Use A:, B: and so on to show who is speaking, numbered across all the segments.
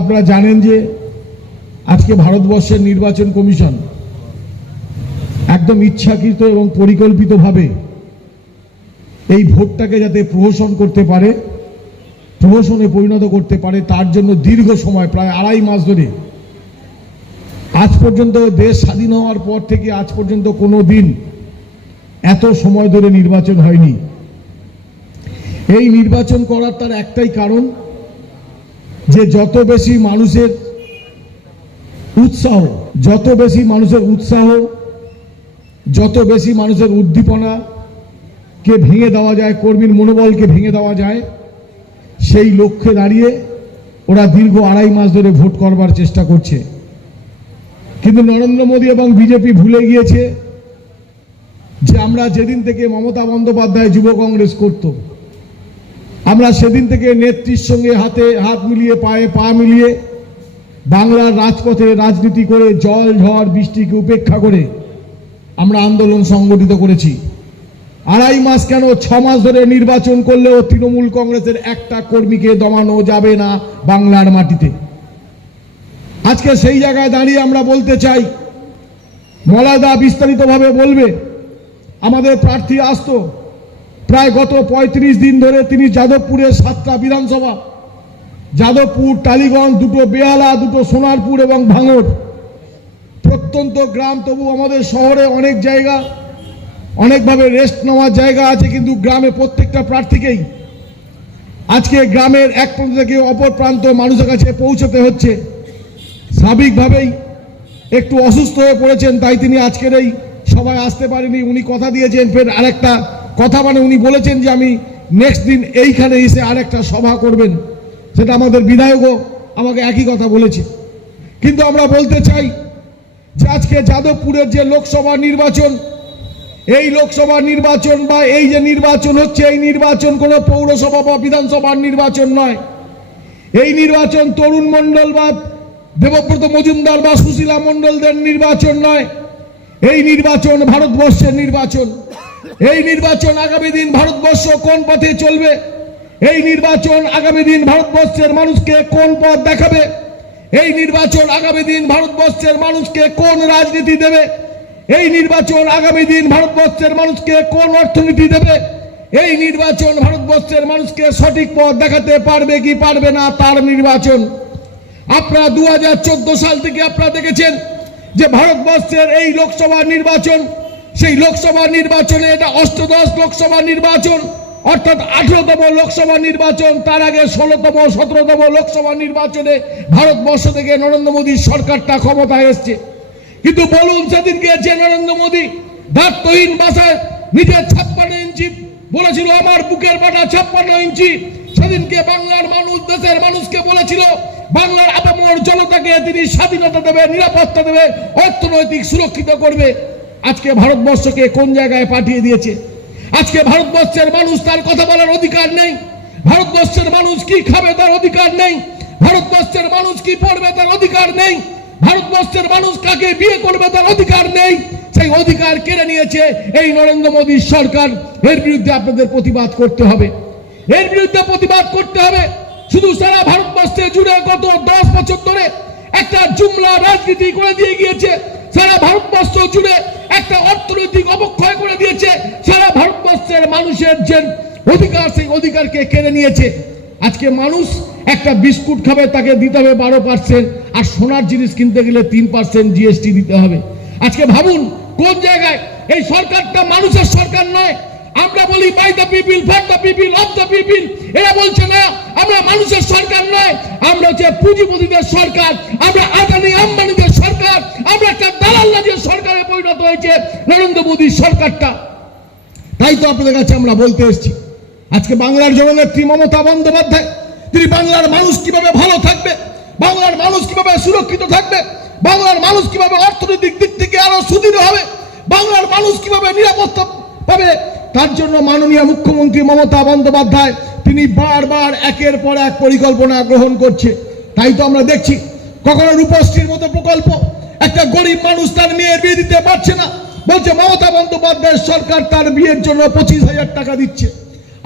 A: আপনারা জানেন যে আজকে ভারতবর্ষের নির্বাচন কমিশন একদম ইচ্ছাকৃত এবং পরিকল্পিতভাবে এই ভোটটাকে যাতে প্রহসন করতে পারে, প্রহসনে পরিণত করতে পারে, তার জন্য দীর্ঘ সময়, প্রায় আড়াই মাস ধরে। আজ পর্যন্ত দেশ স্বাধীন হওয়ার পর থেকে আজ পর্যন্ত কোনো দিন এত সময় ধরে নির্বাচন হয়নি। এই নির্বাচন করার তার একটাই কারণ যে যত বেশি মানুষের উৎসাহ, যত বেশি মানুষের উৎসাহ, যত বেশি মানুষের উদ্দীপনা কে ভেঙে দেওয়া যায়, কর্মীর মনোবলকে ভেঙে দেওয়া যায়, সেই লক্ষ্যে দাঁড়িয়ে ওরা দীর্ঘ আড়াই মাস ধরে ভোট করবার চেষ্টা করছে। কিন্তু নরেন্দ্র মোদী এবং বিজেপি ভুলে গিয়েছে যে আমরা যেদিন থেকে মমতা বন্দ্যোপাধ্যায় যুব কংগ্রেস করত আমরা সেদিন থেকে নেত্রীর সঙ্গে হাতে হাত মিলিয়ে পায়ে পা মিলিয়ে বাংলার রাজপথে রাজনীতি করে জল, ঝড়, বৃষ্টিকে উপেক্ষা করে আমরা আন্দোলন সংগঠিত করেছি। আড়াই মাস কেন? ছ মাস ধরে নির্বাচন করলেও তৃণমূল কংগ্রেসের একটা কর্মীকে দমানো যাবে না বাংলার মাটিতে। আজকে সেই জায়গায় দাঁড়িয়ে আমরা বলতে চাই, মলাদা বিস্তারিতভাবে বলবে। আমাদের প্রার্থী আসতো। প্রায় গত ৩৫ দিন ধরে তিনি যাদবপুরের সাতটা বিধানসভা, যাদবপুর, টালিগঞ্জ, দুটো বেহালা, দুটো সোনারপুর এবং ভাঙর প্রত্যন্ত গ্রাম, তবু আমাদের শহরে অনেক জায়গা, অনেকভাবে রেস্ট নেওয়ার জায়গা আছে, কিন্তু গ্রামে প্রত্যেকটা প্রার্থীকেই। আজকে গ্রামের এক প্রান্ত থেকে অপর প্রান্ত মানুষের কাছে পৌঁছতে হচ্ছে। স্বাভাবিকভাবেই একটু অসুস্থ হয়ে পড়েছেন, তাই তিনি আজকের এই সবাই আসতে পারেনি উনি কথা দিয়েছেন, ফের আরেকটা কথা মানে উনি বলেছেন যে আমি নেক্সট দিন এইখানে এসে আরেকটা সভা করবেন। সেটা আমাদের বিধায়কও আমাকে একই কথা বলেছে। কিন্তু আমরা বলতে চাই যে আজকে যাদবপুরের যে লোকসভা নির্বাচন, এই লোকসভা নির্বাচন বা এই যে নির্বাচন হচ্ছে, এই নির্বাচন কোনো পৌরসভা বা বিধানসভার নির্বাচন নয়। এই নির্বাচন তরুণ মণ্ডল বা দেবব্রত মজুমদার বা সুশীলা মণ্ডলদের নির্বাচন নয়। এই নির্বাচন ভারতবর্ষের নির্বাচন। এই নির্বাচন আগামী দিন ভারতবর্ষ কোন পথে চলবে? এই নির্বাচন আগামী দিন ভারতবর্ষের মানুষকে কোন পথ দেখাবে? এই নির্বাচন আগামী দিন ভারতবর্ষের মানুষকে কোন রাজনীতি দেবে? এই নির্বাচন আগামী দিন ভারতবর্ষের মানুষকে কোন অর্থনীতি দেবে? এই নির্বাচন ভারতবর্ষের মানুষকে সঠিক পথ দেখাতে পারবে কি পারবে না তার নির্বাচন। আপনারা দু হাজার চোদ্দ সাল থেকে আপনারা দেখেছেন যে ভারতবর্ষের এই লোকসভা নির্বাচন সেই লোকসভা নির্বাচনে এটা অষ্টদশ লোকসভা নির্বাচন, অর্থাৎ আঠেরোতম লোকসভা নির্বাচন, তার আগে ষোলোতম, সতেরোতম লোকসভা নির্বাচনে ভারতবর্ষ থেকে নরেন্দ্র মোদীর সরকারটা ক্ষমতায় এসছে। কিন্তু বলুন সেদিনকে যে নরেন্দ্র মোদী দায়িত্বহীন ভাষায় নিজের ছাপ্পান্ন ইঞ্চি বলেছিল, আমার বুকের পাটা ছাপ্পান্ন ইঞ্চি। সেদিনকে বাংলার মানুষ, দেশের মানুষকে বলেছিল, বাংলার আপামর জনতাকে তিনি স্বাধীনতা দেবে, নিরাপত্তা দেবে, অর্থনৈতিক সুরক্ষিত করবে। আজকে ভারতবর্ষকে কোন জায়গায় পাঠিয়ে দিয়েছে? আজকে ভারতবর্ষের মানুষ তার কথা বলার অধিকার নেই। ভারতবর্ষের মানুষ কি খাবে তার অধিকার নেই। ভারতবর্ষের মানুষ কি পড়বে তার অধিকার নেই। ভারতবর্ষের মানুষ কাকে বিয়ে করবে তার অধিকার নেই। সেই অধিকার কেড়ে নিয়েছে এই নরেন্দ্র মোদীর সরকার। এর বিরুদ্ধে আপনাদের প্রতিবাদ করতে হবে। এর বিরুদ্ধে প্রতিবাদ করতে হবে। শুধু সারা ভারতবর্ষে জুড়ে গত দশ বছর ধরে একটা জুমলা রাজনীতি করে দিয়ে গিয়েছে। সারা ভারতবর্ষ জুড়ে মানুষের যে অধিকার, সেই অধিকারকে কেড়ে নিয়েছে। আজকে মানুষ একটা বিস্কুট খাবে, তাকে দিতে হবে বারো পার্সেন্ট, আর সোনার জিনিস কিনতে গেলে তিন পার্সেন্ট জিএসটি দিতে হবে। আজকে ভাবুন, কোন জায়গায় এই সরকারটা মানুষের সরকার নয়? আমরা বলি by the people for the people of the people এরা বলছে, না, আমরা মানুষের সরকার নয়। আমরা হচ্ছে পুঁজিপতিদের সরকার, আমরা আদানি আম্বানিদের সরকার, আমরা একটা দালাল সরকারে পরিণত হয়েছে, নরেন্দ্র মোদীর সরকারটা। তাই তো আপনাদের কাছে আমরা বলতে এসেছি। আজকে বাংলার জননেত্রী মমতা বন্দ্যোপাধ্যায়, তিনি বাংলার মানুষ কীভাবে ভালো থাকবে, বাংলার মানুষ কীভাবে সুরক্ষিত থাকবে, বাংলার মানুষ কীভাবে অর্থনৈতিক দিক থেকে আরও সুদৃঢ় হবে, বাংলার মানুষ কীভাবে নিরাপত্তা পাবে, তার জন্য মাননীয় মুখ্যমন্ত্রী মমতা বন্দ্যোপাধ্যায়, তিনি বারবার একের পর এক পরিকল্পনা গ্রহণ করছে। তাই তো আমরা দেখছি, কখনো রূপশ্রীর মতো প্রকল্প একটা গরিব মানুষ তার মেয়ের বিয়ে দিতে পারছে না বলছে, মমতা বন্দ্যোপাধ্যায়ের সরকার তার বিয়ের জন্য পঁচিশ হাজার টাকা দিচ্ছে।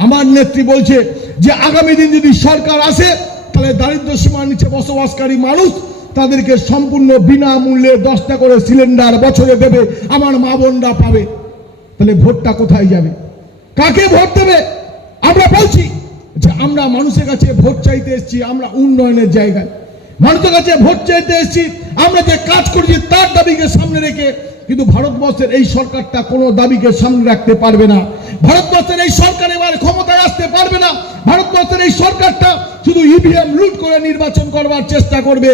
A: আমার নেত্রী বলছে যে, আগামী দিন যদি সরকার আসে, তাহলে দারিদ্র সীমার নিচে বসবাসকারী মানুষ তাদেরকে সম্পূর্ণ বিনামূল্যে দশটা করে সিলিন্ডার বছরে দেবে, আমার মা বোনরা পাবে। তাহলে ভোটটা কোথায় যাবে? কাকে ভোট দেবে? আমরা বলছি যে, আমরা মানুষের কাছে ভোট চাইতে এসেছি, আমরা উন্নয়নের জায়গায়। মানুষের কাছে ভোট চাইতে এসেছি, আমরা যে কাজ করছি তার দাবিকে সামনে রেখে কিন্তু ভারতবর্ষের এই সরকারটা কোনো দাবিকে সামনে রাখতে পারবে না। ভারতবর্ষের এই সরকার এবার ক্ষমতায় আসতে পারবে না। ভারতবর্ষের এই সরকারটা শুধু ইভিএম লুট করে নির্বাচন করবার চেষ্টা করবে।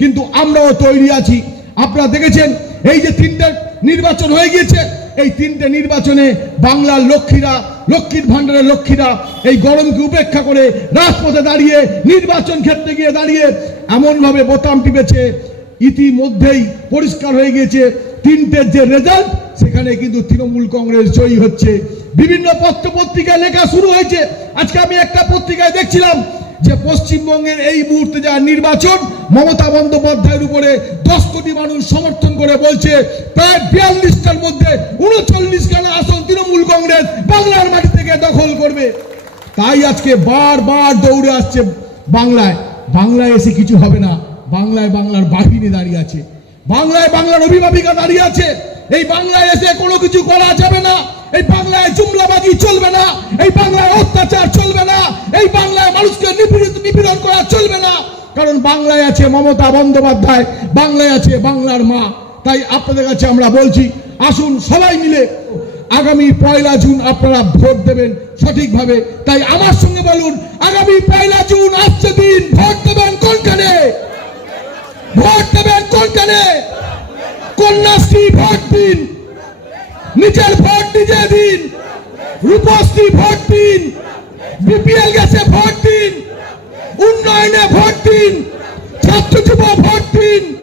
A: কিন্তু আমরাও তৈরি আছি। আপনারা দেখেছেন, এই যে তিনটে নির্বাচন হয়ে গিয়েছে, এই তিনটে নির্বাচনে বাংলার লক্ষ্মীরা, লক্ষ্মীর ভান্ডারের লক্ষ্মীরা এই গরমকে উপেক্ষা করে রাজপথে দাঁড়িয়ে, নির্বাচন ক্ষেত্রে গিয়ে দাঁড়িয়ে এমনভাবে বোতাম টিপেছে। ইতিমধ্যেই পরিষ্কার হয়ে গিয়েছে। তিনটের যে রেজাল্ট সেখানে কিন্তু তৃণমূল কংগ্রেস জয়ী হচ্ছে। বিভিন্ন পত্র পত্রিকায় লেখা শুরু হয়েছে। আজকে আমি একটা পত্রিকায় দেখছিলাম যে পশ্চিমবঙ্গের এই মুহূর্তে যা নির্বাচন, মমতা বন্দ্যোপাধ্যায়ের উপরে দশ কোটি মানুষ সমর্থন করে বলছে, প্রায় বিয়াল্লিশটার মধ্যে উনচল্লিশ খানা আসন তৃণমূল কংগ্রেস বাংলার মাটি থেকে দখল করবে। তাই আজকে বারবার দৌড়ে আসছে বাংলায়। বাংলায় এসে কিছু হবে না। বাংলায় বাংলার বাহিনী দাঁড়িয়ে আছে। বাংলায় বাংলার অভিভাবিকা দাঁড়িয়ে আছে। এই বাংলায় এসে কোনো কিছু করা যাবে না। এই বাংলায় জুমলাবাজি চলবে না। এই বাংলায় অত্যাচার চলবে না। এই বাংলায় মানুষকে নিপীড়িত নিপীড়ন করা চলবে না। কারণ বাংলায় আছে মমতা বন্দ্যোপাধ্যায়, বাংলায় আছে বাংলার মা। তাই আপনাদের কাছে আমরা বলছি, আসুন সবাই মিলে আগামী পয়লা জুন আপনারা ভোট দেবেন সঠিকভাবে। তাই আমার সঙ্গে বলুন, আগামী পয়লা জুন আসছে দিন, ভোট দেবেন কোনখানে? ভোট দেবেন কোনখানে কন্যাশ্রী ভোট দিন। নিজের ভোট নিজে দিন। রূপশ্রী ভোট দিন। বিপিএল গেছে ভোট দিন। উন্নয়নে ভোট দিন। ছাত্র যুব ভোট দিন।